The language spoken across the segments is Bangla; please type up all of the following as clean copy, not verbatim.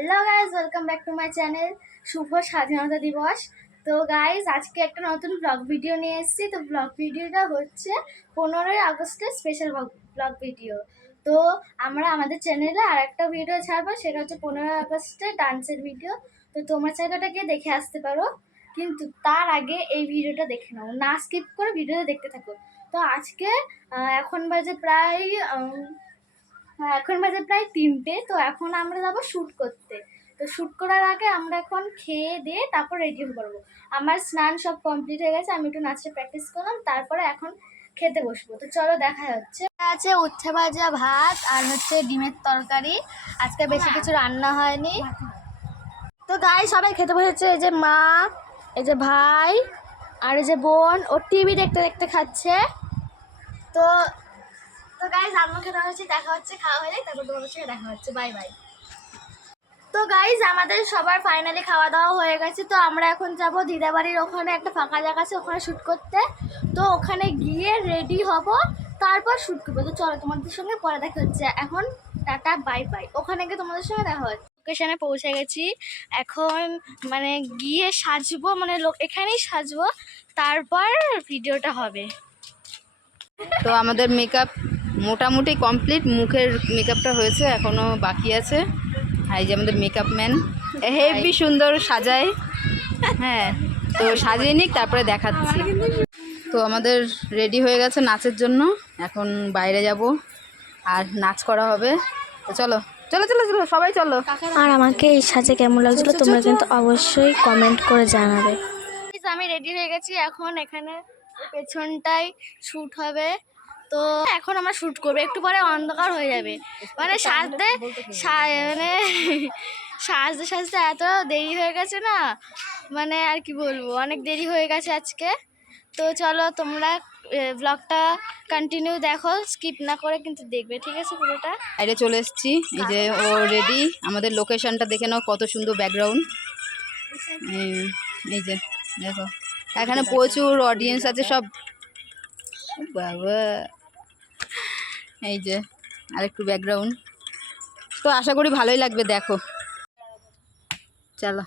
Hello guys, welcome back to my channel. শুভ স্বাধীনতা দিবস। তো গাইজ, আজকে একটা নতুন ব্লগ ভিডিও নিয়ে এসেছি। তো ব্লগ ভিডিওটা হচ্ছে 15ই আগস্টের স্পেশাল ব্লগ ভিডিও। তো আমরা আমাদের চ্যানেলে আর একটা ভিডিও ছাড়বো, সেটা হচ্ছে 15ই আগস্টের ডান্সের ভিডিও। তো তোমার চ্যানেলটা গিয়ে দেখে আসতে পারো, কিন্তু তার আগে এই ভিডিওটা দেখে নাও, না স্কিপ করে ভিডিওটা দেখতে থাকো। তো আজকে এখন বাজে প্রায় 3টে। তো এখন আমরা যাবো শ্যুট করতে। তো শ্যুট করার আগে আমরা এখন খেয়ে দিয়ে তারপর রেডি হয়ে পড়বো। আমার স্নান সব কমপ্লিট হয়ে গেছে, আমি একটু নাচে প্র্যাকটিস করলাম, তারপরে এখন খেতে বসবো। তো চলো দেখা হচ্ছে। আছে উচ্ছে ভাজা, ভাত আর হচ্ছে ডিমের তরকারি। আজকে বেশি কিছু রান্না হয়নি। তো গাই সবাই খেতে বসেছে। এই যে মা, এই যে ভাই আর এই যে বোন, ও টিভি দেখতে দেখতে খাচ্ছে। তো তো গাইজ, আমরা খেতে হচ্ছে, দেখা হচ্ছে, খাওয়া হয়ে যায়, তারপর তোমাদের সঙ্গে দেখা হচ্ছে। Bye bye. তো গাইজ, আমাদের সবার ফাইনালি খাওয়া দাওয়া হয়ে গেছে। তো আমরা এখন যাব দিদাবাড়ির ওখানে, একটা ফাঁকা জায়গা আছে, ওখানে শ্যুট করতে। তো ওখানে গিয়ে রেডি হব, তারপর শ্যুট করবো। তো চলো, তোমাদের সঙ্গে পরে দেখা হচ্ছে। এখন টাটা, বাই বাই। ওখানে গিয়ে তোমাদের সঙ্গে দেখা হচ্ছে। লোকেশনে পৌঁছে গেছি। এখন মানে গিয়ে সাজবো, মানে এখানেই সাজবো, তারপর ভিডিওটা হবে। তো আমাদের মেকআপ মোটামুটি কমপ্লিট, মুখের মেকআপটা হয়েছে, এখনও বাকি আছে। এই যে আমাদের মেকআপ ম্যান হেভি সুন্দর সাজায়। হ্যাঁ, তো সাজিয়ে নিক, তারপরে দেখাচ্ছি। তো আমাদের রেডি হয়ে গেছে নাচের জন্য, এখন বাইরে যাব আর নাচ করা হবে। তো চলো চলো চলো চলো সবাই চলো। আর আমাকে এই সাজে কেমন লাগছিল তোমরা কিন্তু অবশ্যই কমেন্ট করে জানাবে। আমি রেডি হয়ে গেছি, এখন এখানে পেছনটাই শ্যুট হবে। তো এখন আমরা শ্যুট করবো, একটু পরে অন্ধকার হয়ে যাবে। মানে সাজতে সাজতে এত দেরি হয়ে গেছে না, মানে আর কি বলবো, অনেক দেরি হয়ে গেছে আজকে। তো চলো, তোমরা ব্লগটা কন্টিনিউ দেখো, স্কিপ না করে কিন্তু দেখবে, ঠিক আছে পুরোটা। বাইরে চলে এসেছি, এই যে ও রেডি। আমাদের লোকেশনটা দেখে নাও, কত সুন্দর ব্যাকগ্রাউন্ড। এই যে দেখো, এখানে প্রচুর অডিয়েন্স আছে সব। বাবা, এই যে আরেকটু ব্যাকগ্রাউন্ড। তো আশা করি ভালোই লাগবে, দেখো। চলো।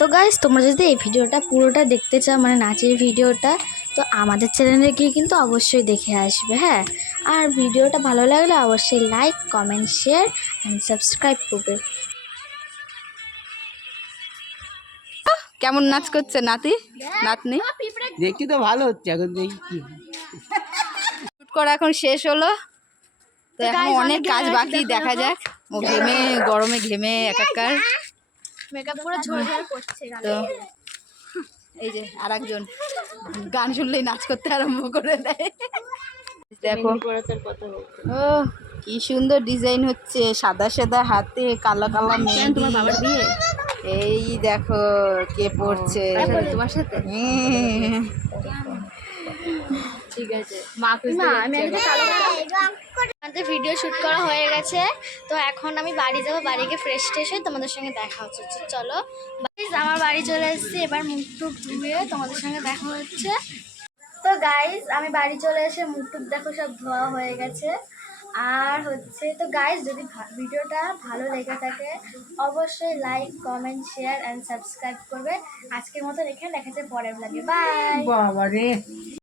তো গাইস, তোমরা যদি এই ভিডিওটা পুরোটা দেখতে চাও, মানে নাচের ভিডিওটা, তো আমাদের চ্যানেলে গিয়ে কিন্তু অবশ্যই দেখে আসবে। হ্যাঁ, আর ভিডিওটা ভালো লাগলে অবশ্যই like, comment, share and subscribe করবে। কেমন নাচ করছে নাতি নাতনি? দেখছি তো ভালো হচ্ছে, এখন দেখি কি শুট করা এখন শেষ হলো। তো এখন অনেক কাজ বাকি, দেখা যাক। ও ঘেমে, গরমে ঘেমে একাকার। মেকআপ পুরো ঝরঝর করছে। তো এই যে আরেকজন গান শুনলেই নাচ করতে আরম্ভ করে দেয়। দেখো, ও কি সুন্দর ডিজাইন হচ্ছে, সাদা সাদা হাতে, কালো কালো মেহেন্দি। এই দেখো কে পড়ছে তোমার সাথে। ঠিক আছে, আমাদের ভিডিও শুট করা হয়ে গেছে। তো এখন আমি বাড়ি যাবো, বাড়ি গিয়ে ফ্রেশ ট্রেশ হয়ে তোমাদের সঙ্গে দেখা হচ্ছে। চলো, আমার বাড়ি চলে এসেছি, এবার মুখ টুক ধুয়ে তোমাদের সঙ্গে দেখা হচ্ছে। তো গাইজ, আমি বাড়ি চলে এসে মুখ টুক দেখো সব ধোয়া হয়ে গেছে। আর হচ্ছে, তো গাইজ, যদি ভিডিওটা ভালো লেগে থাকে অবশ্যই like, comment, share and subscribe করবে। আজকের মতো এখানে দেখা যায় পরের ব্লগে। বাই। বাবা রে।